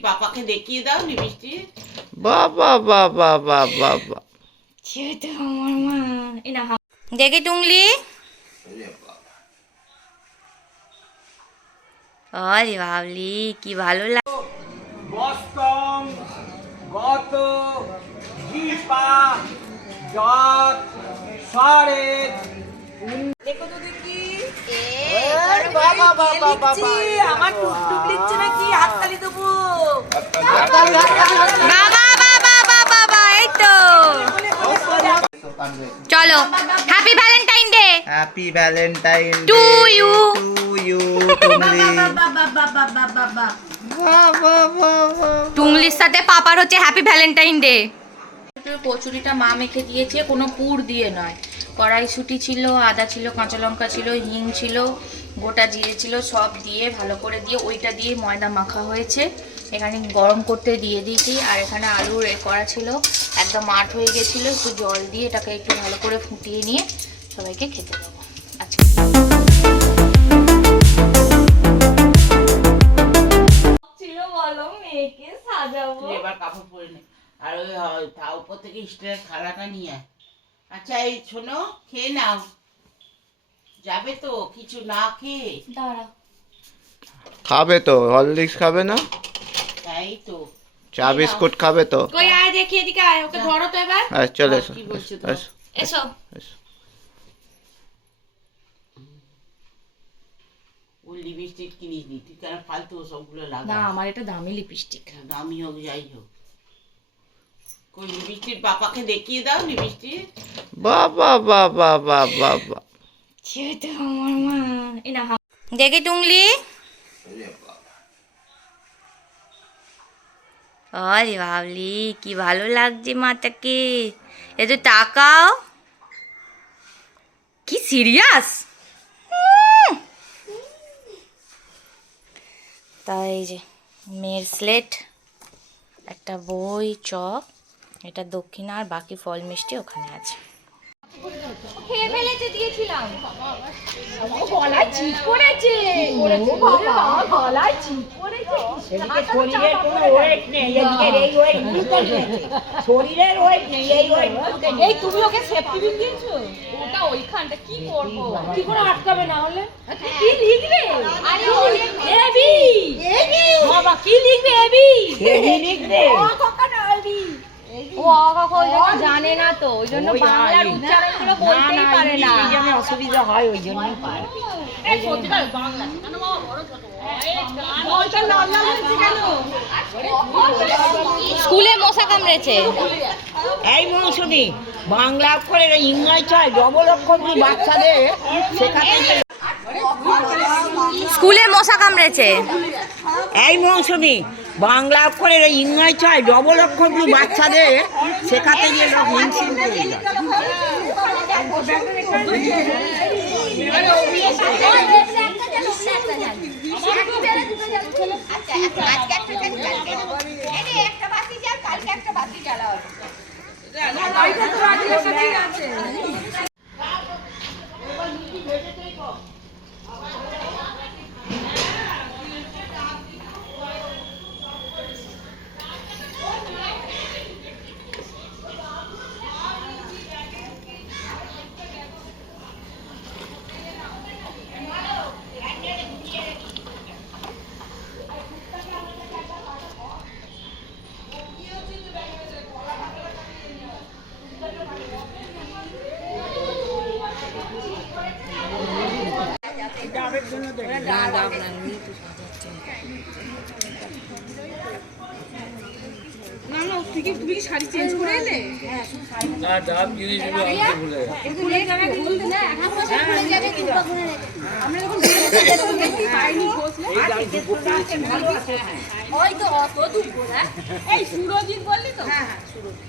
পাপাকে দেখিয়ে দাও নি মিষ্টি বাবা বাবা বাবা বা যেহেতু আমার মা এই না দেখি টুংলি আরে বাবলি কি ভালো লাগে বস্তম গত সারে আমার টুকটুক লিখছে নাকি? হাততালি দেবো। বাবা বাবা বাবা বাবা এই তো। চলো happy valentine day happy valentine To you. To you টুংলির সাথে পাপার হচ্ছে হ্যাপি ভ্যালেন্টাইন ডে কচুরিটা মা মেখে দিয়েছে কোনো পুর দিয়ে নয়। কড়াইশুটি ছিল আদা ছিল কাঁচা লঙ্কা ছিল হিং ছিল গোটা জিরে ছিল সব দিয়ে ভালো করে দিয়ে ওইটা দিয়ে ময়দা মাখা হয়েছে। এখানে গরম করতে দিয়ে দিয়েছি আর এখানে আলু এ করা ছিল। একদম মাঠ হয়ে গেছিল একটু জল দিয়ে এটাকে একটু ভালো করে ফুটিয়ে নিয়ে সবাইকে খেতে দেবো। আচ্ছা আর ওই উপর থেকে স্টিলের নিয়ে আয়। আচ্ছা এই শোনো খেয়ে নাও। যাবে তো কিছু না খেয়ে। দাঁড়া খাবে তো হরলিক্স খাবে না? তাই তো। চা বিস্কুট খাবে তো? কই আয় দেখি এদিকে আয় ওকে ধরো তো এবার। আয় চলে এসো কি বলছো তো? এসো, এসো। এসো। লিপস্টিক কিনিস নি? তুই কেন ফালতু সবগুলো না আমার এটা দামি লিপস্টিক দামি হোক যাই হোক। কই লিপস্টিক পাপাকে দেখিয়ে দাও লিপস্টিক বাবা বাবা বাবা বা যেহেতু আমার মা। এই না দেখি টুংলি। আরে বাবলি কি ভালো লাগছে মাটাকে এ তো তাকাও। কি সিরিয়াস? তাই যে মেয়ের স্লেট একটা বই চক এটা দক্ষিণা আর বাকি ফল মিষ্টি ওখানে আছে। দিয়েছিলাম। এদিকে শরীরের কোনো ওয়েট নেই এদিকের এই ওয়েট নিয়েছে শরীরের ওয়েট নেই এই ওয়েট এই তুমি ওকে সেফটি বিল দিয়েছ? ওটা ওইখানটা কি করব? কি করে আটকাবে না হলে? কি লিখবে? আরে এবি বাবা কি লিখবে এবি এবি লিখবে? ও ওই জন্য জানে না তো ওই জন্য বাংলার উচ্চারণগুলো বলতেই পারে না। এই জন্য অসুবিধা হয় ওই জন্যই পারে। স্কুলে মশা কামড়েছে। এই মৌসুমি বাংলা অক্ষরের ইংরাজি ছয় ডবল অক্ষর দিয়ে বাচ্চাদের শেখাতে স্কুলে মশা কামড়েছে। এই মৌসুমি বাংলা অক্ষরের ইংরাজি ছয় ডবল অক্ষর দিয়ে বাচ্চাদের শেখাতে গিয়ে লোক হিমশিম করে একটা জ্বালবি আচ্ছা আজকে একটা জ্বালি কালকে এই নে একটা বাতি জ্বাল কালকে একটা বাতি জ্বালা হবে না না তুই কি তুমি কি শাড়ি চেঞ্জ করে এলে? না ডাব জিনিসগুলো আনতে ভুলে ভুলে যাবে বলতে না এক মাস ভুলে যাবে হ্যাঁ, হ্যাঁ, হ্যাঁ। কিন্তু আমরা যখন দেখি পাইনি বসলে আর ভালো আছে? ওই তো অত দূর বলা এই সুরজিৎ বললি তো? হ্যাঁ হ্যাঁ সুরজিৎ।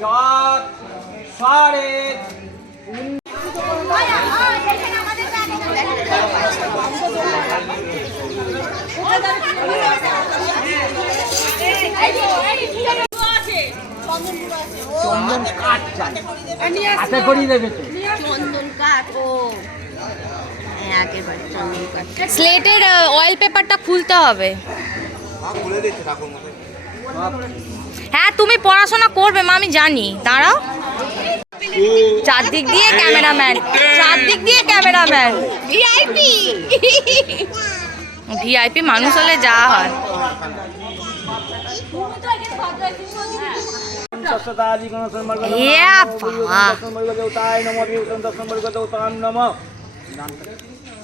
যত সাড়ে চন্দন কাঠ চাই। হাতে করিয়ে দেবে তো। চন্দন কাঠ ও। হ্যাঁ স্লেটের অয়েল পেপারটা খুলতে হবে। হ্যাঁ তুমি পড়াশোনা করবে মা আমি জানি। দাঁড়াও। চারদিক দিয়ে ক্যামেরাম্যান। চারদিক দিয়ে ক্যামেরাম্যান। ভিআইপি ভিআইপি মানুষ হলে যা হয়।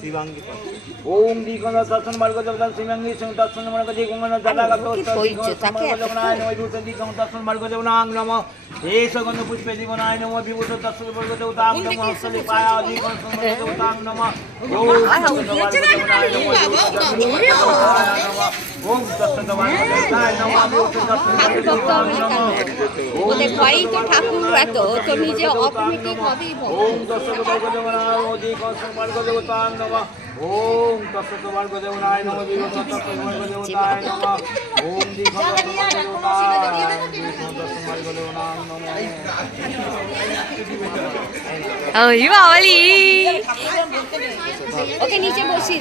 ইয়া নমঃ নমঃ ওম দিগন্ত দর্শন মার্গ দেবতা শিবাঙ্গি সিং দর্শন মার্গ দিগন্ত দাদাগত জগন্নাথ নমঃ বিষ্ণু দিগন্ত দর্শন মার্গ দেবনাং নমঃ হে সগন্ধ পুষ্পে দিবনায় নমঃ বিভূত দর্শন মার্গ দেবতাং নমঃ হস্তলে পায়া দিগন্ত মার্গ দেবতাং নমঃ ওম ওম দর্শন মার্গ দেবতায় নমঃ বিভূত দর্শন মার্গ দেবতাং নমঃ ওদের ভয়ই তো ঠাকুর এত তো নিজে অটোমেটিক হবেই ওম দর্শক বর্গ দেবনায় অধিক সম্পর্ক দেবতাং নমঃ ওম দর্শক বর্গ দেবনায় নমঃ বিভূত দর্শক বর্গ দেবতায় নমঃ। ওম দিগন্ত বর্গ দেবনায় নমঃ। ওই বাবালি ওকে নিচে বসিয়ে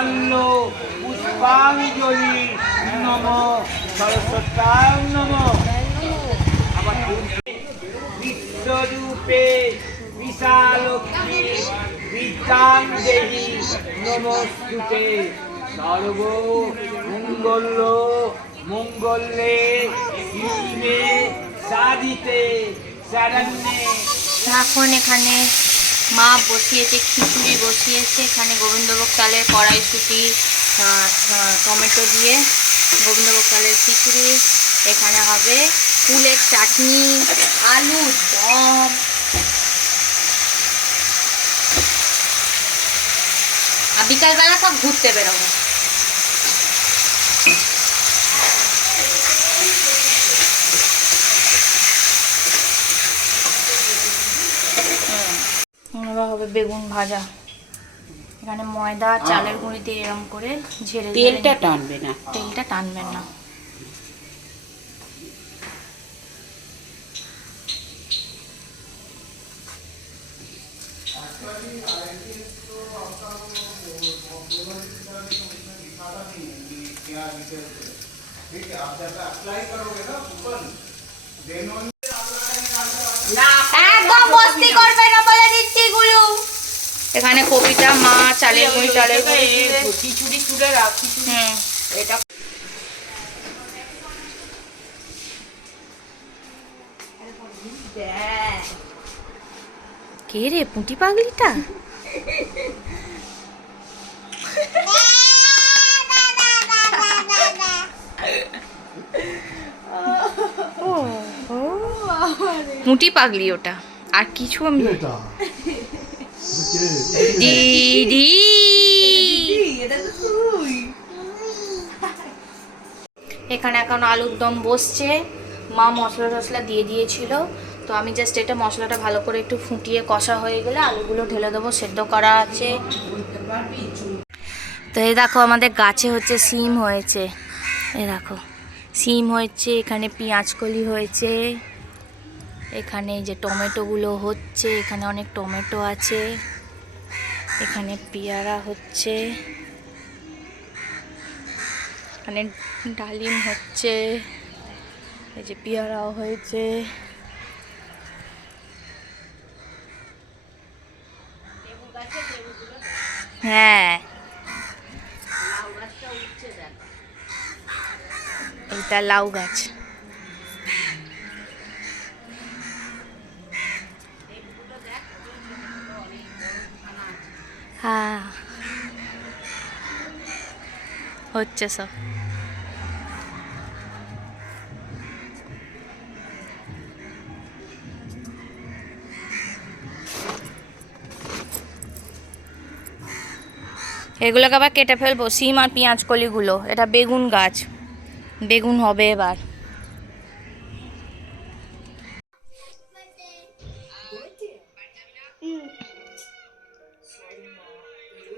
মাল্য পুষ্পাঞ্জলি নম সরস্বতাং নম। আবার বিশ্বরূপে বিশালক্ষ্মী বিদ্যাং দেহি নমস্তুতে। সর্ব মঙ্গল মঙ্গলে শিবে সাধিতে শরণ্যে এখন এখানে মা বসিয়েছে, খিচুড়ি বসিয়েছে, এখানে গোবিন্দভোগ চালের কড়াইশুটি টমেটো দিয়ে গোবিন্দভোগ চালের খিচুড়ি, এখানে হবে ফুলের চাটনি, আলু, দম। আর বিকালবেলা সব ঘুরতে বেরোবো। এবার হবে বেগুন ভাজা। এখানে ময়দা চালের গুঁড়ি দিয়ে এরম করে ঝেড়ে তেলটা টানবে না। তেলটা টানবেন না। একদম বস্তি করবে না বলে দিচ্ছি গুরু এখানে কপিটা মা চালের গুঁড়ি চালের গুঁড়ি দিয়ে খিচুড়ি তুলে রাখ খিচুড়ি হুম। এটা কে রে পুঁটি পাগলিটা? পুঁটি পাগলি ওটা। আর কিছু আমি দিদি এখানে এখন আলুর দম বসছে। মা মশলা টশলা দিয়ে দিয়েছিল। তো আমি জাস্ট এটা মশলাটা ভালো করে একটু ফুটিয়ে কষা হয়ে গেলে আলুগুলো ঢেলে দেবো। সেদ্ধ করা আছে। তো এই দেখো, আমাদের গাছে হচ্ছে সিম হয়েছে। এই দেখো সিম হয়েছে, এখানে পেঁয়াজকলি হয়েছে। এখানে যে টমেটোগুলো হচ্ছে, এখানে অনেক টমেটো আছে। এখানে পেয়ারা হচ্ছে। এখানে ডালিম হচ্ছে। এই যে পেয়ারাও হয়েছে। হ্যাঁ। এটা লাউ গাছ। হ্যাঁ হচ্ছে সব এগুলোকে আবার কেটে ফেলব, সিম আর পেঁয়াজ কলিগুলো। এটা বেগুন গাছ। বেগুন হবে এবার।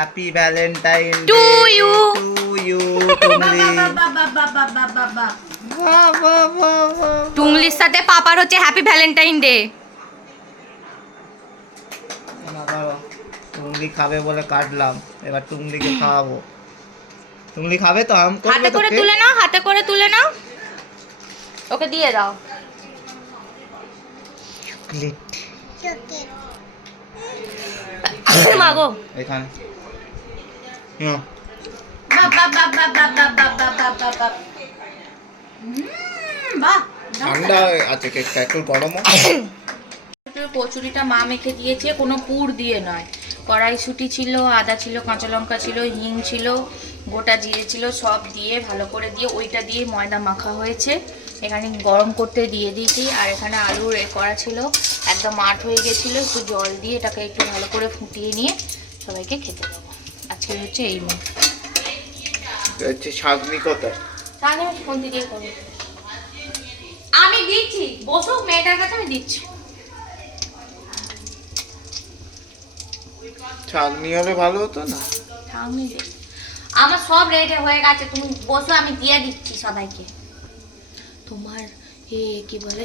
Happy valentine To you. To you টুমলি টুংলির সাথে পাপার হচ্ছে হ্যাপি ভ্যালেন্টাইন ডে টুংলি খাবে বলে কাটলাম। এবার টুংলিকে খাওয়াবো। টুংলি খাবে তো? আম করবে হাতে করে তুলে নাও হাতে করে তুলে নাও। ওকে দিয়ে দাও। চকলেট মাগো এখানে। নাও। ঠান্ডা হয়ে আছে কেকটা একটু গরম কচুরিটা মা মেখে দিয়েছে কোনো পুর দিয়ে নয়। কড়াইশুটি ছিল আদা ছিল কাঁচা লঙ্কা ছিল হিং ছিল গোটা জিরে ছিল সব দিয়ে ভালো করে দিয়ে ওইটা দিয়ে ময়দা মাখা হয়েছে। এখানে গরম করতে দিয়ে দিয়েছি আর এখানে আলু এ করা ছিল। একদম মাঠ হয়ে গেছিল একটু জল দিয়ে এটাকে একটু ভালো করে ফুটিয়ে নিয়ে সবাইকে খেতে দেবো। আজকে হচ্ছে এই মেয়ে হচ্ছে কোথায় তাহলে আমি ফোন দিয়ে করব। আমি দিচ্ছি বসো মেয়েটার কাছে আমি দিচ্ছি। শাগনি হলে ভালো হতো না? আমি আমার সব রেডি হয়ে গেছে তুমি বসো আমি দিয়ে দিচ্ছি সবাইকে। তোমার এ কি বলে